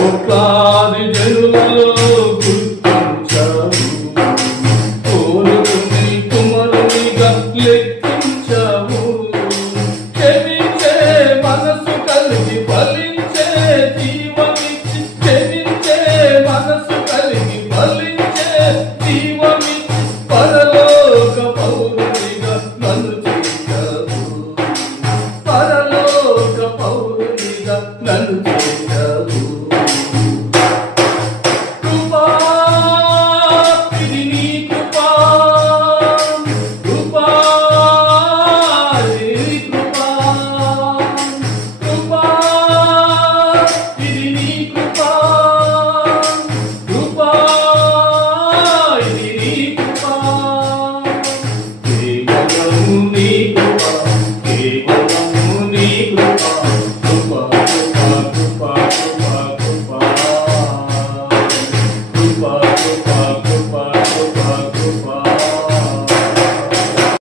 కోట్లాది జనులలో గుర్తించావు, కోరుకుని కుమరునిగా లెక్కించావు. క్షమించే మనసు కలిగి ఫలించే జీవమిచ్చి, క్షమించే మనసు కలిగి ఫలించే జీవమిచ్చి, పరలోక పౌరునిగా నన్ను చేశావు, పరలోక పౌరునిగా నన్ను చేశావు. కృపా, ఇది నీ కృపా, కృపా, ఇది నీ కృపా, కృపా, ఇది నీ కృపా, కృపా, ఇది నీ కృపా. కేవలము నీ కృపా, కేవలము నీ కృపా, కృపా, కృపా, కృపా, కృపా, కృపా, కృపా, కృపా.